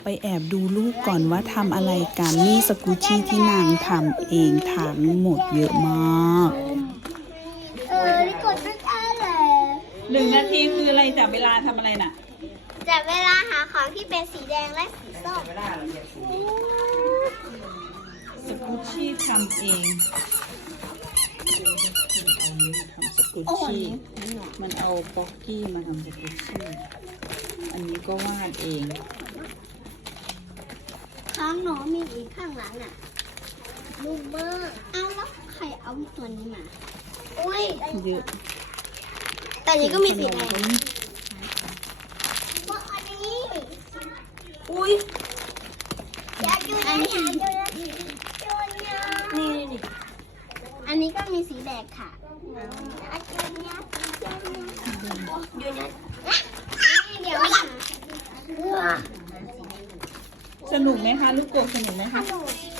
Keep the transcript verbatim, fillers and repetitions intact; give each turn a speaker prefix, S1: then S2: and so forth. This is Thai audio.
S1: ไปแอบดูลูกก่อนว่าทำอะไรกันนี่สกูชี่ที่นางทำเองทั้งหมดเยอะมาก
S2: เออนี่กดไม่ได้เลย
S3: หนึ่งนาทีคืออะไรจับเวลาทำอะไรน่ะ
S2: จับเวลาหาของที่เป็นสีแดงและสีส้ม
S3: สกูชี่ทำเองทำสกูชี่มันเอาป๊อกกี้มาทำสกูชี่อันนี้ก็วาดเอง
S2: ข้างหนูมีอีกข้างหลังอ่ะลูกเบอร์เอาแล้วใครเอาตัวนี้มา อุ้ย
S3: เยอะ
S2: แต่นี้ก็มีสีแดงว่าอันนี้
S3: อุ้ย
S2: อยากดูอันนี้นี่นี่อันนี้ก็มีสีแดงค่ะอยู่นะเดี๋ยว
S3: สนุกไหมคะลูกโป่งสนุกไหมคะ
S2: ขนม